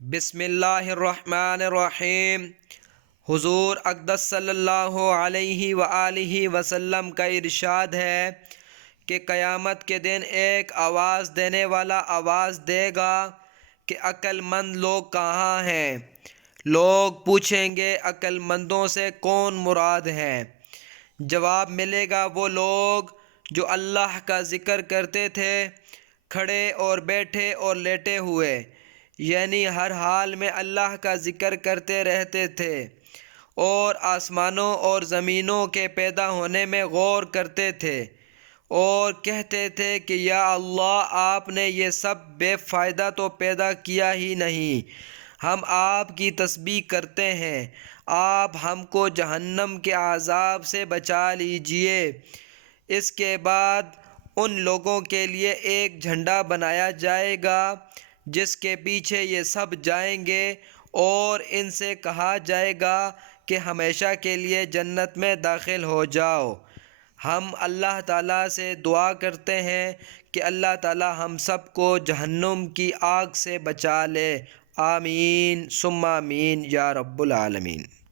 بسم اللہ الرحمن الرحیم۔ حضور اقدس صلی اللہ علیہ وآلہ وسلم کا ارشاد ہے کہ قیامت کے دن ایک آواز دینے والا آواز دے گا کہ عقل مند لوگ کہاں ہیں؟ لوگ پوچھیں گے عقل مندوں سے کون مراد ہے؟ جواب ملے گا وہ لوگ جو اللہ کا ذکر کرتے تھے، کھڑے اور بیٹھے اور لیٹے ہوئے، یعنی ہر حال میں اللہ کا ذکر کرتے رہتے تھے، اور آسمانوں اور زمینوں کے پیدا ہونے میں غور کرتے تھے اور کہتے تھے کہ یا اللہ، آپ نے یہ سب بے فائدہ تو پیدا کیا ہی نہیں، ہم آپ کی تسبیح کرتے ہیں، آپ ہم کو جہنم کے عذاب سے بچا لیجئے۔ اس کے بعد ان لوگوں کے لیے ایک جھنڈا بنایا جائے گا جس کے پیچھے یہ سب جائیں گے، اور ان سے کہا جائے گا کہ ہمیشہ کے لیے جنت میں داخل ہو جاؤ۔ ہم اللہ تعالیٰ سے دعا کرتے ہیں کہ اللہ تعالیٰ ہم سب کو جہنم کی آگ سے بچا لے۔ آمین ثم آمین یا رب العالمین۔